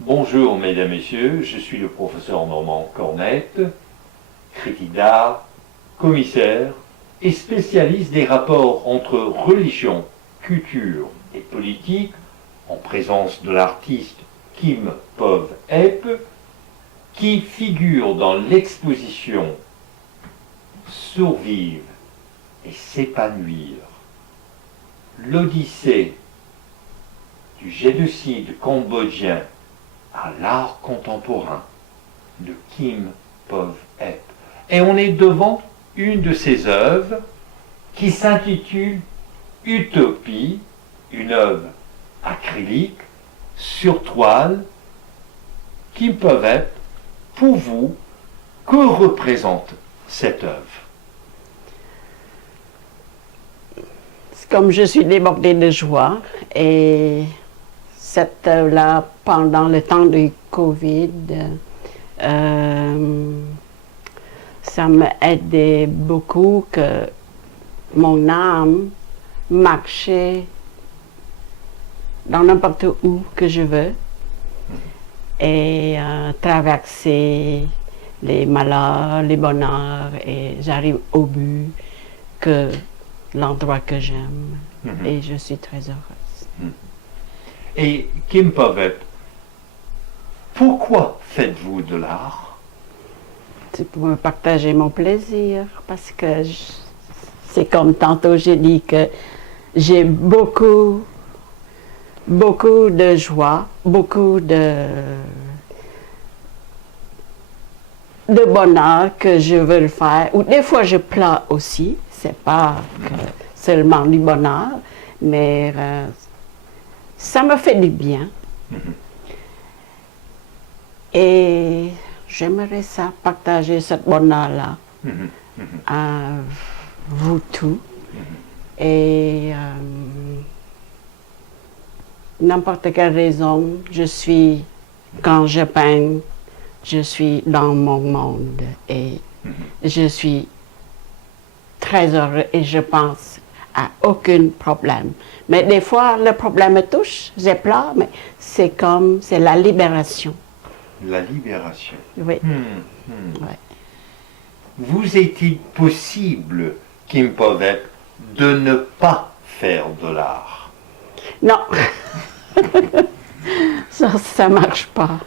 Bonjour mesdames, messieurs, je suis le professeur Normand Cornette, critique d'art, commissaire et spécialiste des rapports entre religion, culture et politique, en présence de l'artiste Kim Pov-Eep, qui figure dans l'exposition Survivre et s'épanouir, l'Odyssée du génocide cambodgien à l'art contemporain de Kim Pov-Eep. Et on est devant une de ses œuvres qui s'intitule Utopie, une œuvre acrylique sur toile. Kim Pov-Eep, pour vous, que représente cette œuvre? Comme je suis débordée de joie, et cette œuvre-là, pendant le temps du Covid, ça m'a aidé beaucoup, que mon âme marchait dans n'importe où que je veux et traverser les malheurs, les bonheurs, et j'arrive au but que l'endroit que j'aime, et je suis très heureuse. Et Kim Pov-Eep, pourquoi faites-vous de l'art? C'est pour me partager mon plaisir, parce que c'est comme tantôt j'ai dit que j'ai beaucoup de joie, beaucoup de bonheur que je veux le faire. Ou des fois je pleure aussi, c'est pas seulement du bonheur, mais ça me fait du bien. Et j'aimerais ça, partager ce bonheur-là à vous tous. Et n'importe quelle raison, quand je peins, je suis dans mon monde et je suis très heureux et je pense à aucun problème. Mais des fois, le problème me touche, je pleure, mais c'est la libération. La libération. Oui. Ouais. Vous est-il possible, Kim Pov-Eep, de ne pas faire de l'art? Non. Ça marche pas.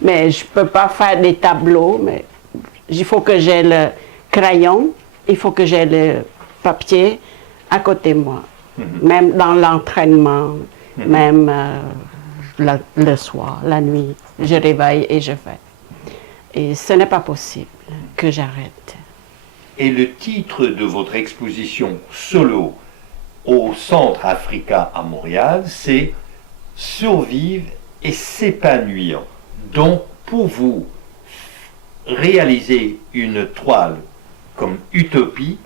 Mais je peux pas faire des tableaux, mais il faut que j'ai le crayon, il faut que j'ai le papier à côté de moi. Même dans l'entraînement, même le soir, la nuit, je réveille et je fais. Et ce n'est pas possible que j'arrête. Et le titre de votre exposition solo au Centre Africa à Montréal, c'est Survivre et s'épanouir. Donc, pour vous, réaliser une toile comme Utopie,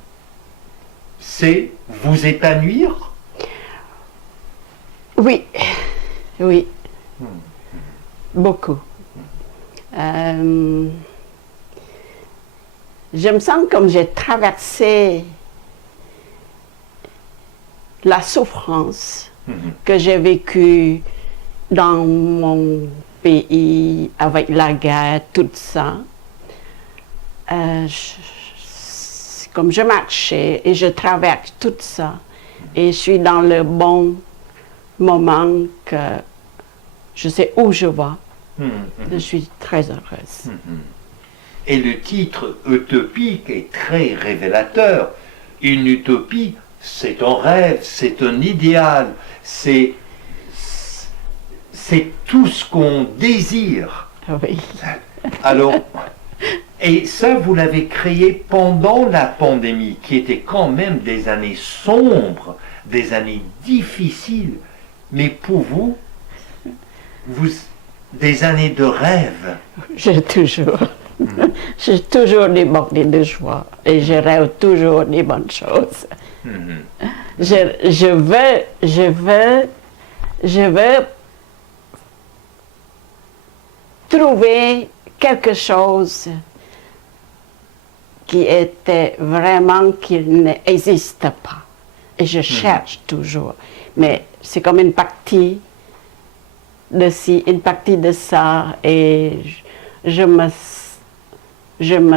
c'est vous épanouir? Oui, oui, beaucoup. Je me sens comme j'ai traversé la souffrance que j'ai vécue dans mon pays avec la guerre, tout ça. Comme je marchais et je traverse tout ça, et je suis dans le bon moment que je sais où je vais. Je suis très heureuse. Et le titre utopique est très révélateur. Une utopie, c'est un rêve, c'est un idéal, c'est tout ce qu'on désire. Oui. Alors, et ça, vous l'avez créé pendant la pandémie, qui était quand même des années sombres, des années difficiles, mais pour vous, des années de rêve. J'ai toujours débordé de joie et je rêve toujours des bonnes choses. Je veux trouver quelque chose qui était vraiment, qui n'existe pas. Et je cherche toujours. Mais c'est comme une partie de ci, une partie de ça, et je me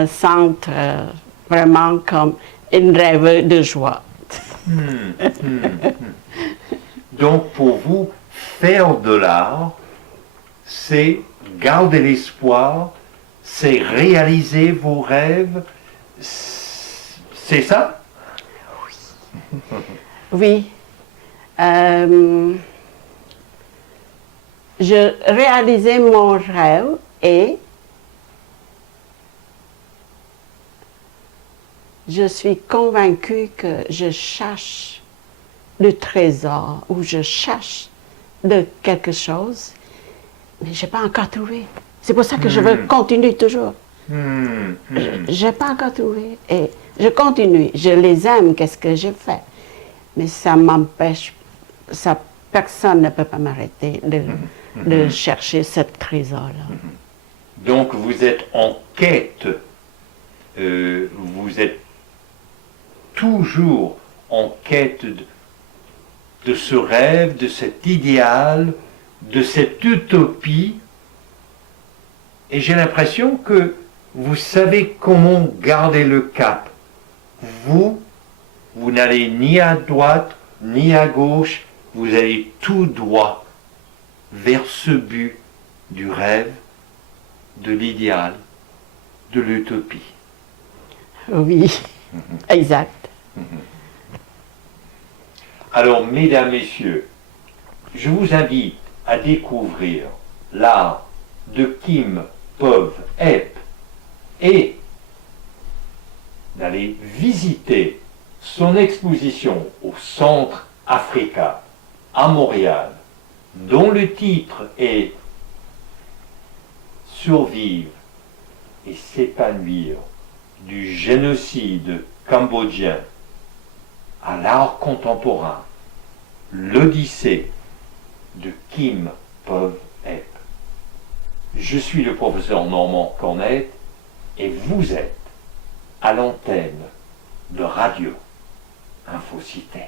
sens vraiment comme une rêve de joie. Donc pour vous, faire de l'art, c'est garder l'espoir, c'est réaliser vos rêves, c'est ça? Oui. Je réalisais mon rêve et je suis convaincue que je cherche le trésor ou je cherche de quelque chose, mais je n'ai pas encore trouvé. C'est pour ça que je veux continuer toujours. Je n'ai pas encore trouvé. Et je continue. Je les aime, qu'est-ce que j'ai fait. Mais ça m'empêche, personne ne peut pas m'arrêter de chercher ce trésor-là. Donc vous êtes en quête, vous êtes toujours en quête de ce rêve, de cet idéal, de cette utopie. Et j'ai l'impression que vous savez comment garder le cap. Vous n'allez ni à droite, ni à gauche, vous allez tout droit vers ce but du rêve, de l'idéal, de l'utopie. Oui, exact. Alors, mesdames, messieurs, je vous invite à découvrir l'art de Kim Pov Eep et d'aller visiter son exposition au Centre Africa à Montréal, dont le titre est Survivre et s'épanouir du génocide cambodgien à l'art contemporain, l'Odyssée de Kim Pov Eep. Je suis le professeur Normand Cornette et vous êtes à l'antenne de Radio Infocité.